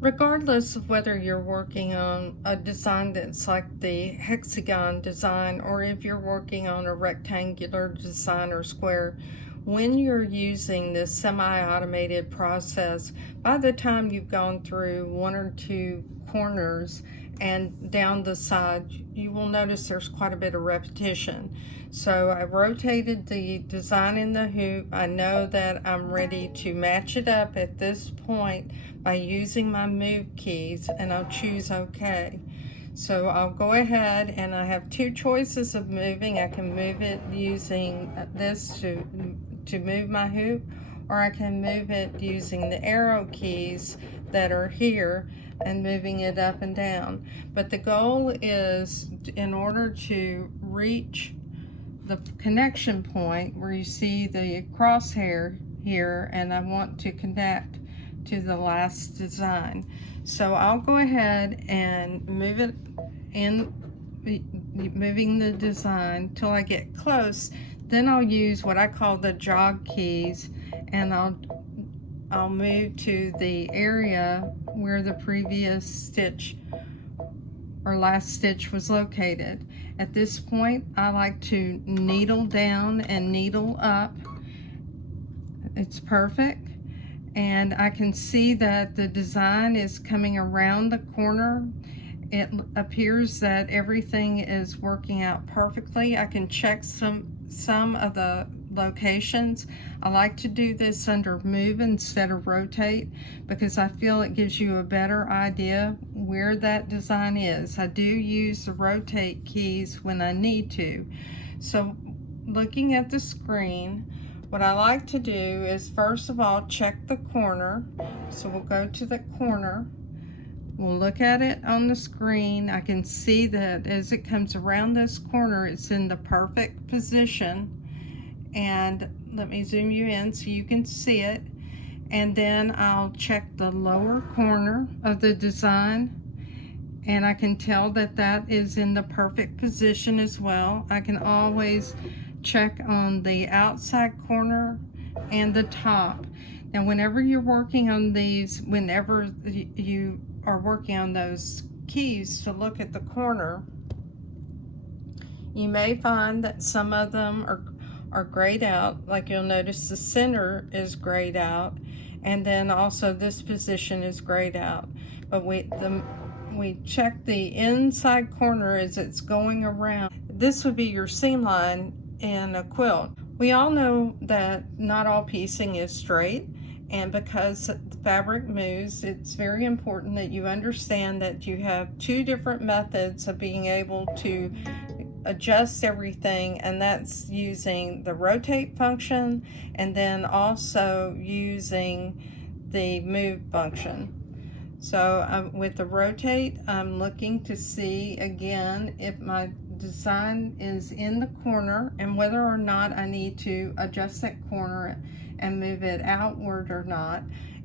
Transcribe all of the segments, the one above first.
Regardless of whether you're working on a design that's like the hexagon design or if you're working on a rectangular design or square, when you're using this semi-automated process, by the time you've gone through one or two corners and down the side, you will notice there's quite a bit of repetition. So I rotated the design in the hoop. I know that I'm ready to match it up at this point by using my move keys, and I'll choose OK. So I'll go ahead, and I have two choices of moving. I can move it using this to move my hoop, or I can move it using the arrow keys that are here and moving it up and down. But the goal is, in order to reach the connection point where you see the crosshair here, and I want to connect to the last design. So I'll go ahead and move it in, moving the design till I get close. Then I'll use what I call the jog keys, and I'll move to the area where the previous stitch or last stitch was located. At this point, I like to needle down and needle up. It's perfect. And I can see that the design is coming around the corner. It appears that everything is working out perfectly. I can check some of the locations. I like to do this under move instead of rotate because I feel it gives you a better idea where that design is. I do use the rotate keys when I need to. So looking at the screen, what I like to do is first of all check the corner. So we'll go to the corner. We'll look at it on the screen. I can see that as it comes around this corner, it's in the perfect position. And let me zoom you in so you can see it. And then I'll check the lower corner of the design, and I can tell that that is in the perfect position as well. I can always check on the outside corner and the top. Now whenever you're working on these, whenever you are working on those keys to look at the corner, you may find that some of them are grayed out. Like you'll notice the center is grayed out, and then also this position is grayed out. But we check the inside corner as it's going around. This would be your seam line in a quilt. We all know that not all piecing is straight, and because the fabric moves, it's very important that you understand that you have two different methods of being able to adjust everything, and that's using the rotate function and then also using the move function. So with the rotate, I'm looking to see again if my design is in the corner and whether or not I need to adjust that corner and move it outward or not.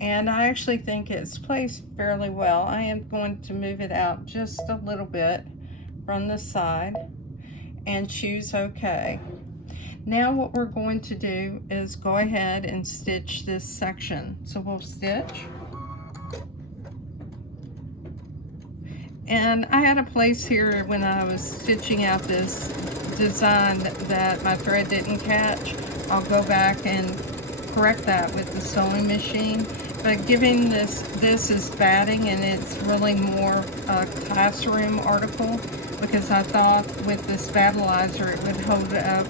And I actually think it's placed fairly well. I am going to move it out just a little bit from the side and choose OK. Now what we're going to do is go ahead and stitch this section. So we'll stitch. And I had a place here when I was stitching out this design that my thread didn't catch. I'll go back and correct that with the sewing machine. But giving this is batting, and it's really more a classroom article because I thought with this battleizer it would hold it up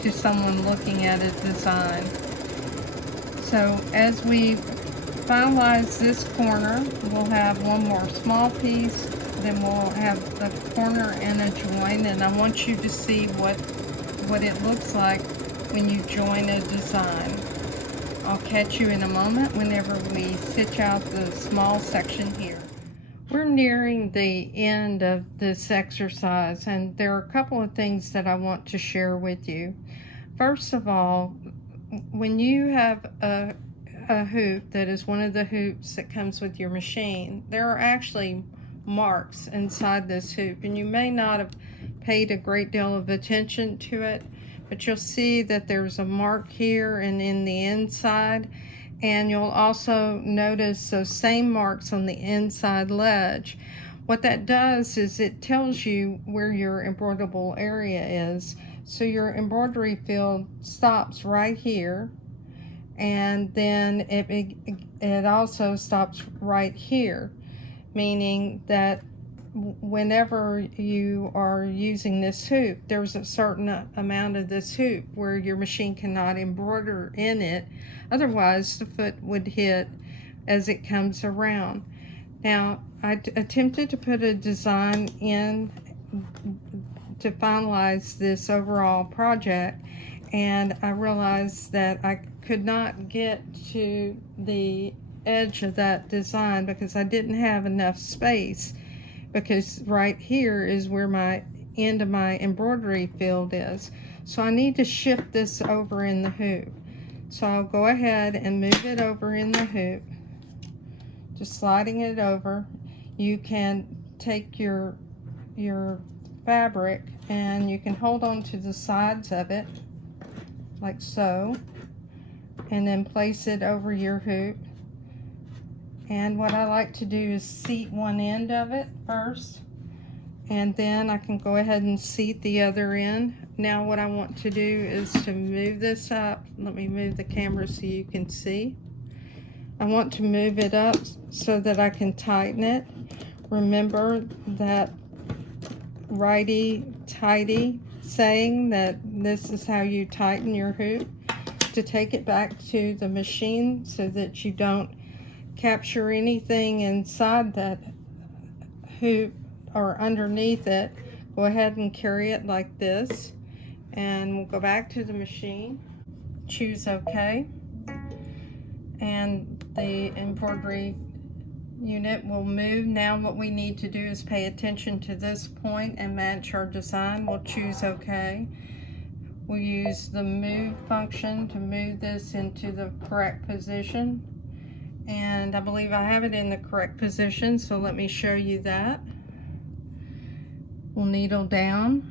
to someone looking at a design. So as we finalize this corner, we'll have one more small piece, then we'll have the corner and a join, and I want you to see what it looks like when you join a design. I'll catch you in a moment whenever we stitch out the small section here. We're nearing the end of this exercise, and there are a couple of things that I want to share with you. First of all, when you have a hoop that is one of the hoops that comes with your machine, there are actually marks inside this hoop, and you may not have paid a great deal of attention to it, but you'll see that there's a mark here and in the inside, And you'll also notice those same marks on the inside ledge. What that does is it tells you where your embroiderable area is. So your embroidery field stops right here, and then it also stops right here, meaning that whenever you are using this hoop, there's a certain amount of this hoop where your machine cannot embroider in it, otherwise the foot would hit as it comes around. Now, I attempted to put a design in to finalize this overall project, and I realized that I could not get to the edge of that design because I didn't have enough space, because right here is where my end of my embroidery field is. So I need to shift this over in the hoop. So I'll go ahead and move it over in the hoop, just sliding it over. You can take your fabric and you can hold on to the sides of it like so, and then place it over your hoop. And what I like to do is seat one end of it first, and then I can go ahead and seat the other end. Now what I want to do is to move this up. Let me move the camera so you can see. I want to move it up so that I can tighten it. Remember that righty-tighty saying that this is how you tighten your hoop, to take it back to the machine so that you don't capture anything inside that hoop or underneath it. Go ahead and carry it like this, and we'll go back to the machine, choose OK, and the embroidery unit will move. Now what we need to do is pay attention to this point and match our design. We'll choose OK. We'll use the move function to move this into the correct position, and I believe I have it in the correct position, so let me show you that. We'll needle down,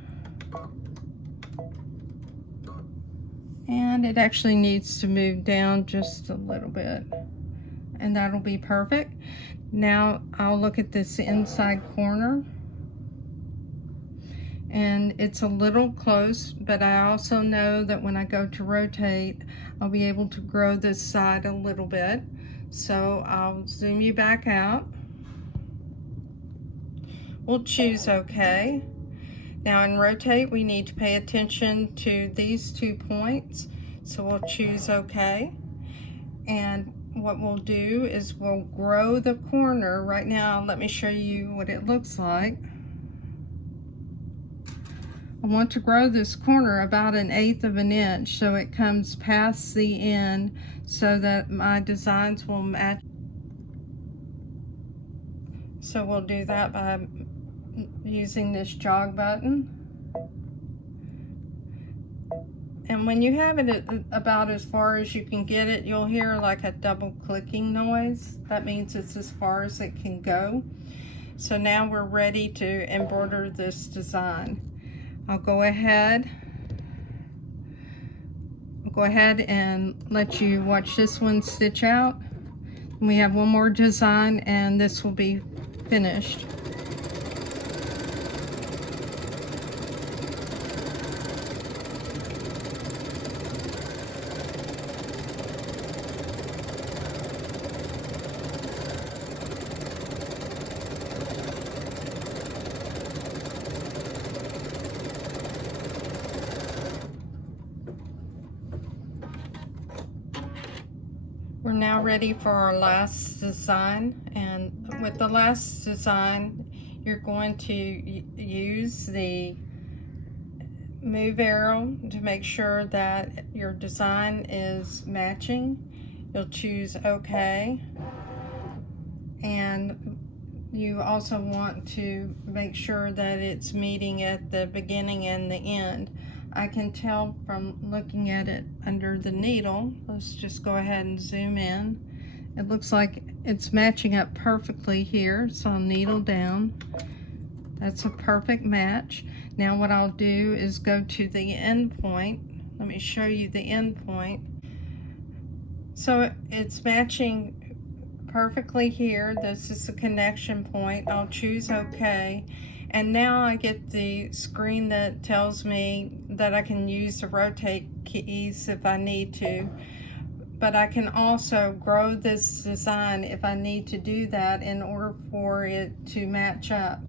and it actually needs to move down just a little bit, and that'll be perfect. Now I'll look at this inside corner, and it's a little close, but I also know that when I go to rotate, I'll be able to grow this side a little bit. So I'll zoom you back out. We'll choose OK. Now in rotate, we need to pay attention to these 2 points. So we'll choose OK. And what we'll do is we'll grow the corner. Right now, let me show you what it looks like. I want to grow this corner about 1/8 of an inch so it comes past the end, so that my designs will match. So we'll do that by using this jog button. And when you have it about as far as you can get it, you'll hear like a double clicking noise. That means it's as far as it can go. So now we're ready to embroider this design. I'll go ahead and let you watch this one stitch out. We have one more design and this will be finished. We're now ready for our last design, and with the last design you're going to use the move arrow to make sure that your design is matching. You'll choose OK, and you also want to make sure that it's meeting at the beginning and the end. I can tell from looking at it under the needle. Let's just go ahead and zoom in. It looks like it's matching up perfectly here, so I'll needle down. That's a perfect match. Now what I'll do is go to the end point. Let me show you the end point. So it's matching perfectly here. This is the connection point. I'll choose OK. And now I get the screen that tells me that I can use the rotate keys if I need to. But I can also grow this design if I need to do that in order for it to match up.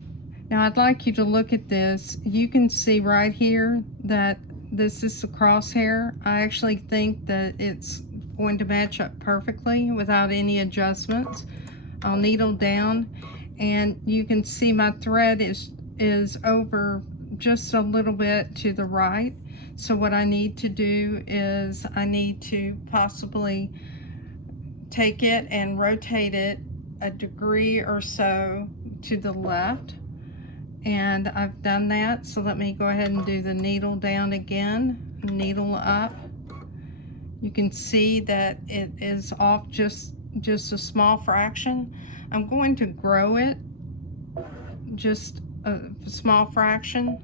Now I'd like you to look at this. You can see right here that this is the crosshair. I actually think that it's going to match up perfectly without any adjustments. I'll needle down and you can see my thread is over just a little bit to the right. So what I need to do is I need to possibly take it and rotate it a degree or so to the left. And I've done that, so let me go ahead and do the needle down again, needle up. You can see that it is off just a small fraction. I'm going to grow it just a small fraction.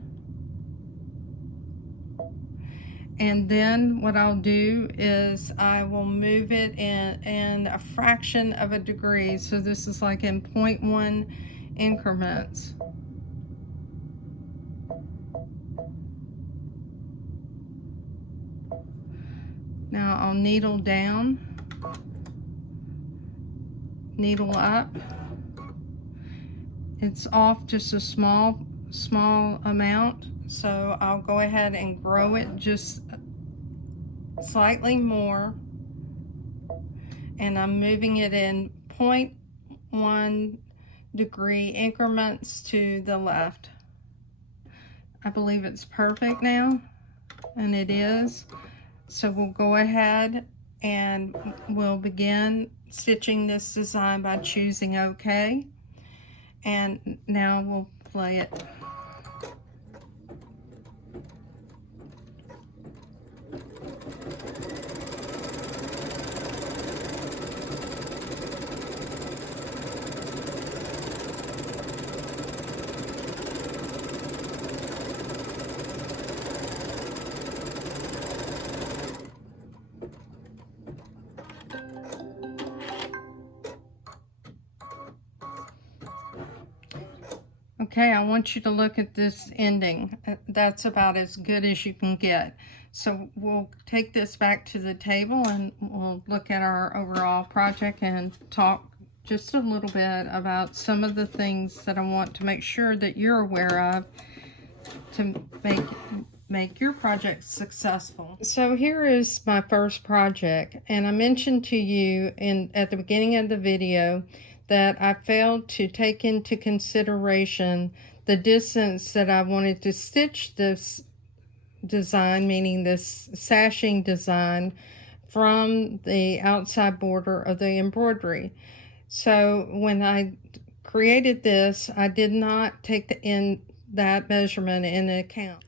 And then what I'll do is I will move it in a fraction of a degree. So this is like in 0.1 increments. Now I'll needle down, needle up. It's off just a small amount, so I'll go ahead and grow it just slightly more, and I'm moving it in 0.1 degree increments to the left. I believe it's perfect now, and it is. So we'll go ahead and we'll begin stitching this design by choosing OK. And now we'll play it. Okay, I want you to look at this ending. That's about as good as you can get. So we'll take this back to the table and we'll look at our overall project and talk just a little bit about some of the things that I want to make sure that you're aware of to make your project successful. So here is my first project, and I mentioned to you at the beginning of the video that I failed to take into consideration the distance that I wanted to stitch this design, meaning this sashing design, from the outside border of the embroidery. So when I created this, I did not take that measurement into account.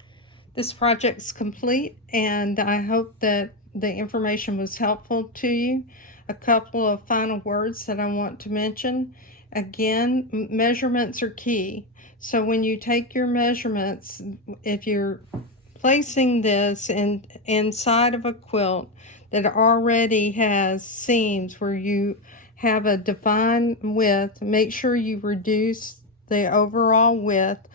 This project's complete, and I hope that the information was helpful to you. A couple of final words that I want to mention. Again, measurements are key. So when you take your measurements, if you're placing this inside of a quilt that already has seams where you have a defined width, make sure you reduce the overall width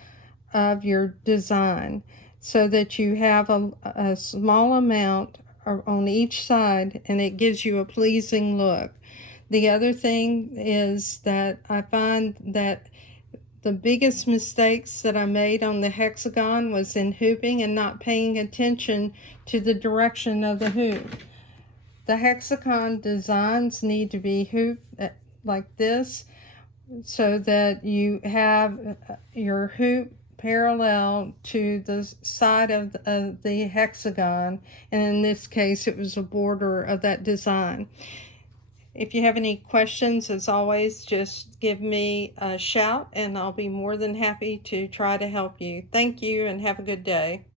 of your design so that you have a small amount on each side, and it gives you a pleasing look. The other thing is that I find that the biggest mistakes that I made on the hexagon was in hooping and not paying attention to the direction of the hoop. The hexagon designs need to be hooped like this so that you have your hoop parallel to the side of the hexagon, and in this case it was a border of that design. If you have any questions, as always, just give me a shout and I'll be more than happy to try to help you. Thank you and have a good day.